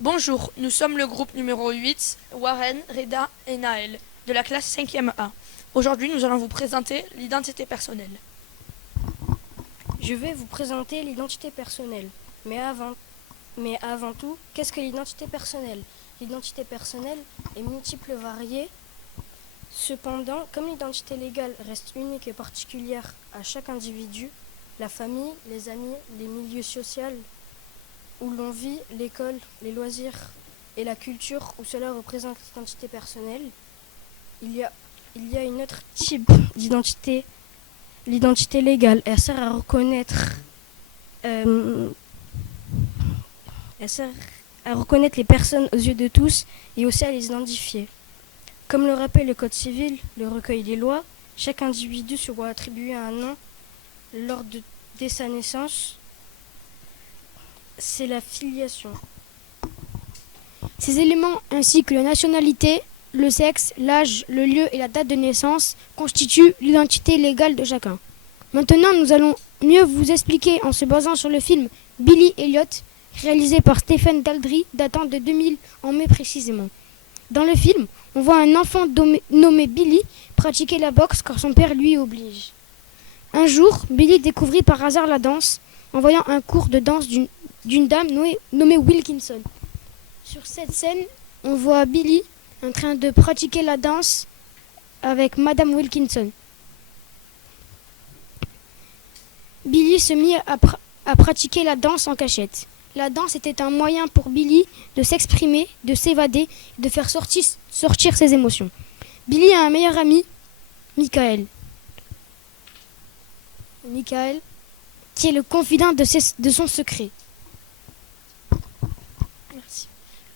Bonjour, nous sommes le groupe numéro 8, Warren, Reda et Naël, de la classe 5e A. Aujourd'hui, nous allons vous présenter l'identité personnelle. Je vais vous présenter l'identité personnelle. Mais avant tout, qu'est-ce que l'identité personnelle? L'identité personnelle est multiple et variée. Cependant, comme l'identité légale reste unique et particulière à chaque individu, la famille, les amis, les milieux sociaux où l'on vit, l'école, les loisirs et la culture où cela représente l'identité personnelle, il y a une autre type d'identité. L'identité légale, elle sert à reconnaître les personnes aux yeux de tous et aussi à les identifier. Comme le rappelle le Code civil, le recueil des lois, chaque individu se voit attribuer un nom dès sa naissance. C'est la filiation. Ces éléments ainsi que la nationalité, le sexe, l'âge, le lieu et la date de naissance constituent l'identité légale de chacun. Maintenant, nous allons mieux vous expliquer en se basant sur le film Billy Elliot, réalisé par Stephen Daldry, datant de 2000 en mai précisément. Dans le film, on voit un enfant nommé Billy pratiquer la boxe car son père lui oblige. Un jour, Billy découvrit par hasard la danse en voyant un cours de danse d'une dame nommée Wilkinson. Sur cette scène, on voit Billy en train de pratiquer la danse avec Madame Wilkinson. Billy se mit à pratiquer la danse en cachette. La danse était un moyen pour Billy de s'exprimer, de s'évader, de faire sortir ses émotions. Billy a un meilleur ami, Michael. Michael, qui est le confident de son secret. Merci.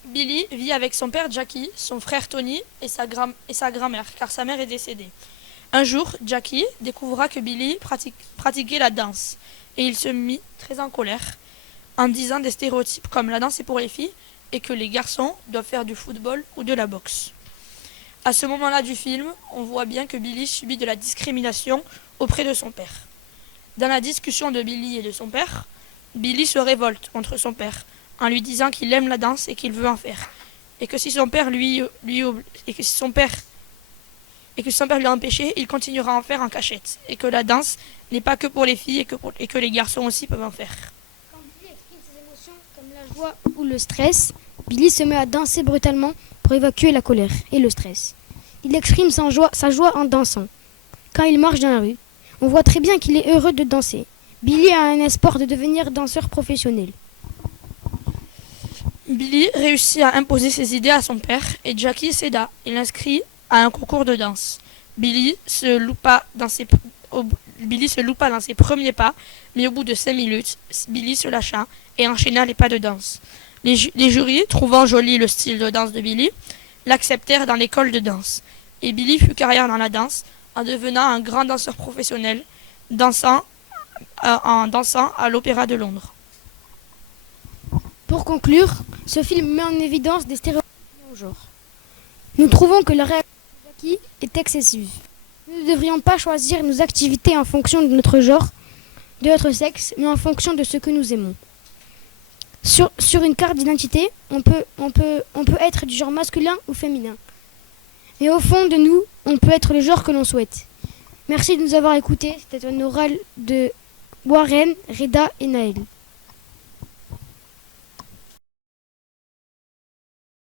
Billy vit avec son père Jackie, son frère Tony et sa grand-mère, car sa mère est décédée. Un jour, Jackie découvra que Billy pratiquait la danse, et il se mit très en colère, en disant des stéréotypes comme la danse est pour les filles et que les garçons doivent faire du football ou de la boxe. À ce moment-là du film, on voit bien que Billy subit de la discrimination auprès de son père. Dans la discussion de Billy et de son père, Billy se révolte contre son père en lui disant qu'il aime la danse et qu'il veut en faire, et que si son père lui l'a empêché, il continuera à en faire en cachette, et que la danse n'est pas que pour les filles et que les garçons aussi peuvent en faire. Quand Billy exprime ses émotions comme la joie ou le stress, Billy se met à danser brutalement pour évacuer la colère et le stress. Il exprime sa joie en dansant. Quand il marche dans la rue, on voit très bien qu'il est heureux de danser. Billy a un espoir de devenir danseur professionnel. Billy réussit à imposer ses idées à son père et Jackie céda et l'inscrit à un concours de danse. Billy se loupa dans ses premiers pas, mais au bout de 5 minutes, Billy se lâcha et enchaîna les pas de danse. Les jurys, trouvant joli le style de danse de Billy, l'acceptèrent dans l'école de danse. Et Billy fut carrière dans la danse en devenant un grand danseur professionnel, en dansant à l'Opéra de Londres. Pour conclure, ce film met en évidence des stéréotypes au genre. Nous trouvons que la réaction de Jackie est excessive. Nous ne devrions pas choisir nos activités en fonction de notre genre, de notre sexe, mais en fonction de ce que nous aimons. Sur une carte d'identité, on peut être du genre masculin ou féminin. Mais au fond de nous, on peut être le genre que l'on souhaite. Merci de nous avoir écoutés. C'était un oral de Warren, Reda et Naël.